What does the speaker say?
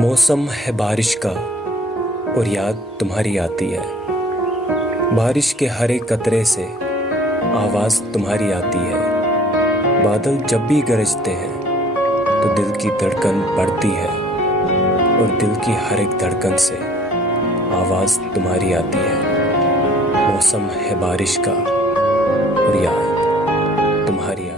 मौसम है बारिश का और याद तुम्हारी आती है। बारिश के हर एक कतरे से आवाज़ तुम्हारी आती है। बादल जब भी गरजते हैं तो दिल की धड़कन बढ़ती है और दिल की हर एक धड़कन से आवाज़ तुम्हारी आती है। मौसम है बारिश का और याद तुम्हारी